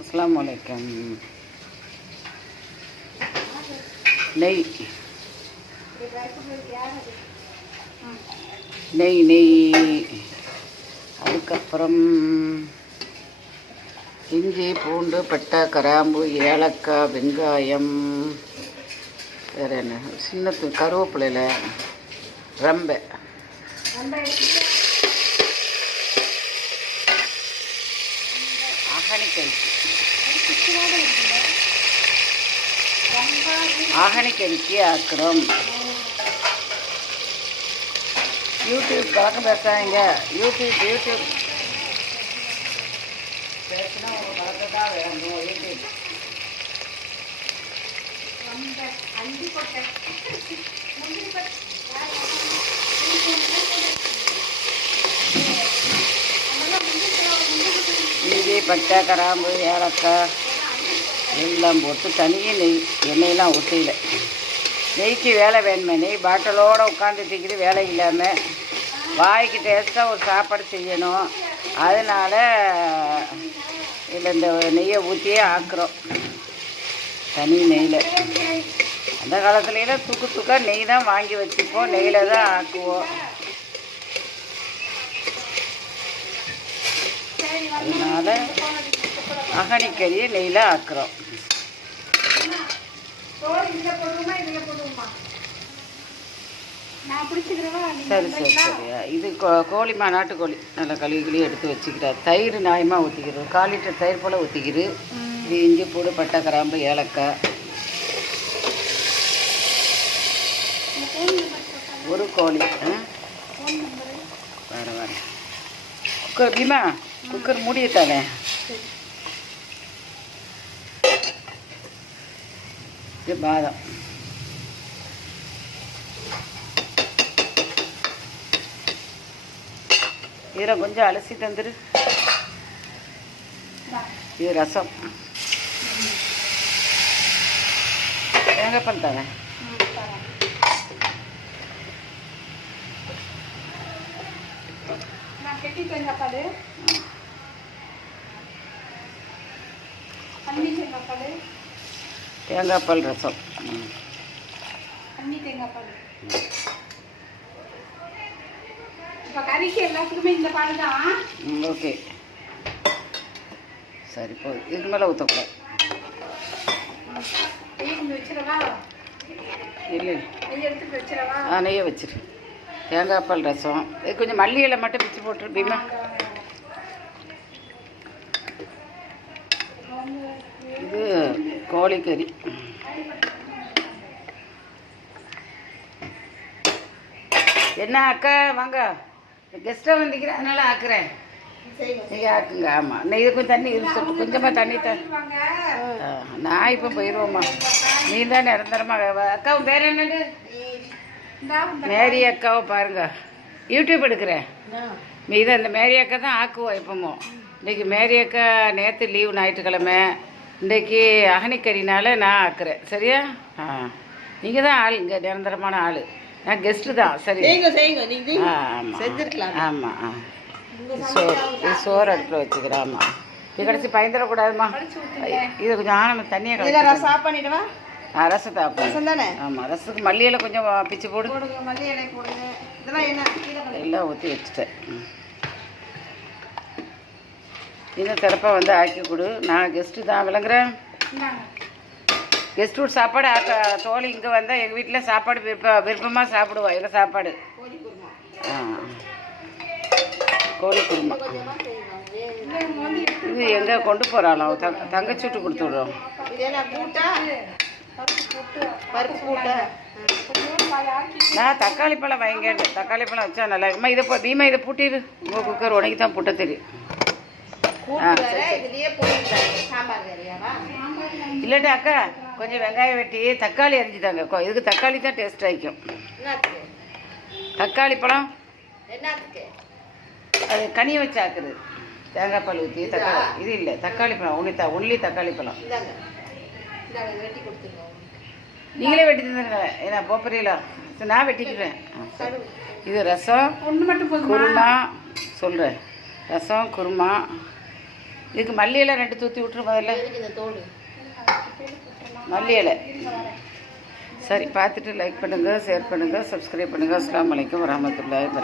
அஸ்ஸலாமு அலைக்கும். நெய் நெய் நெய் அதுக்கப்புறம் இஞ்சி பூண்டு பட்டை கிராம்பு ஏலக்காய் வெங்காயம், வேறு என்ன சின்ன கருவேப்பிலையில் ரம்பை, ஆகணிக்கரிசி ஆக்கிறோம். யூடியூப் பழக்கம் பேசுகிறாங்க. யூடியூப் பேசுனா உங்கள் பழக்கம் தான் வேணும். யூடியூப் இஞ்சி பட்டை கிராம்பு ஏலக்காய் எல்லாம் போட்டு தனியாக நெய், எண்ணெயெல்லாம் ஊற்றல. நெய்க்கு வேலை வேணுமே. நெய் பாட்டிலோடு உட்காந்துட்டிக்கிது வேலை இல்லாமல் வாய்க்கு டேஸ்ட்டாக ஒரு சாப்பாடு செய்யணும். அதனால் இதில் இந்த நெய்யை ஊற்றியே ஆக்குறோம். தனி நெய்யில் அந்த காலத்துலலாம் துக்காக நெய் தான் வாங்கி வச்சுப்போம். நெய்யில் தான் ஆக்குவோம். அதனால் அகணிக்கறியை நெய்யில் ஆக்குறோம். சரி சரி சரியா. இது கோழிமா, நாட்டுக்கோழி நல்லா கழுவி எடுத்து வச்சுக்கிறேன். தயிர் நியாயமாக ஊற்றிக்கிறோம். 1/4 லிட்டர் தயிர் போல் ஊற்றிக்கிது. இது இஞ்சி பூண்டு பட்டை கிராம்பு ஏலக்காய், ஒரு கோழி. வேறு வேறு குக்கர் பீமா, குக்கர் மூடிட்டானே. இது பாதம், இதில் கொஞ்சம் அலசி தந்துரு. இது ரசம், தேங்காய் பால் தானே. தேங்காய் பால் ரசம். ஓகே சரி போதும். இதுக்கு மேலே ஊற்றக்கூடாது. இல்லை நெய்யை வச்சிரு. தேங்காய் பால் ரசம். இது கொஞ்சம் மல்லி இலை மட்டும் பிச்சு போட்டுரு பீமா. இது கோழிக்கறி. என்ன அக்கா வாங்க, கெஸ்ட்டாக வந்திக்கிறேன் அதனால ஆக்குறேன். நீங்கள் ஆக்குங்க. ஆமாம் நெய் கொஞ்சம் தண்ணி கொஞ்சமாக தண்ணி நான் இப்போ போயிடுவோம்மா. நீ தான் நிரந்தரமாக. அக்காவும் பேர் என்னண்டு? மேரி அக்காவை பாருங்க, யூடியூப் எடுக்கிறேன். நீ தான் இந்த மேரி அக்கா தான் ஆக்குவோம் எப்பமோ. இன்றைக்கி மேரி அக்கா நேற்று லீவு ஞாயிற்றுக்கிழமை, இன்றைக்கி அகனிக்கறினால நான் ஆக்குறேன். சரியா? நீங்கள் தான் ஆள், இங்கே நிரந்தரமான ஆள். நான் கெஸ்ட்டு தான். சரி ஆமாம் ஆமாம். சோறு அடுப்பில் வச்சுக்கிறேன். ஆமாம் இது கடைசி பயந்துடக்கூடாதுமா. இது கொஞ்சம் ஆனந்தம் தண்ணியை ரசம் பண்ணிவிடுவா. ரசத்தை தானே. ஆமாம் ரசத்துக்கு மல்லியில் கொஞ்சம் பிச்சு போடு. எல்லாம் ஊற்றி வச்சுட்டேன். இன்னும் சிறப்பாக வந்து ஆக்கி கொடு. நான் கெஸ்ட்டு தான் விளங்குறேன். கெஸ்ட் வீட் சாப்பாடு தோழி இங்கே வந்தால் எங்கள் வீட்டில் சாப்பாடு விருப்பமாக சாப்பிடுவோம். எங்கள் சாப்பாடு கோழி குருமா. இது எங்கே கொண்டு போகிறாலும் தங்கச்சி விட்டு கொடுத்து விடுறோம். நான் தக்காளி பழம் வாங்கிட்டு தக்காளி பழம் வச்சா நல்லா இருக்குமா. இதை பீமா இதை பூட்டிடு. உங்கள் குக்கர் உனக்கு தான் பூட்ட தெரியும். இல்லாட்டா அக்கா கொஞ்சம் வெங்காயம் வெட்டி தக்காளி அரிஞ்சுதாங்க. இதுக்கு தக்காளி தான் டேஸ்ட் ஆகிக்கும். தக்காளி பழம் அது கனியை வச்சு ஆக்குறது. தேங்காய் பால் ஊற்றி தக்காளி. இது இல்லை தக்காளி பழம் ஒன்லி தக்காளி பழம். நீங்களே வெட்டி தந்துருங்க. ஏன்னா போப்பறியில நான் வெட்டிக்கிறேன். இது ரசம் குருமா சொல்கிறேன். ரசம் குருமா இதுக்கு மல்லி இலை 2 தூற்றி விட்டுரு முதல்ல. மல்லி இலை சரி. பார்த்துட்டு லைக் பண்ணுங்கள், ஷேர் பண்ணுங்கள், சப்ஸ்கிரைப் பண்ணுங்கள். அஸ்ஸலாமு அலைக்கும் வரஹ்மத்துல்லாஹி.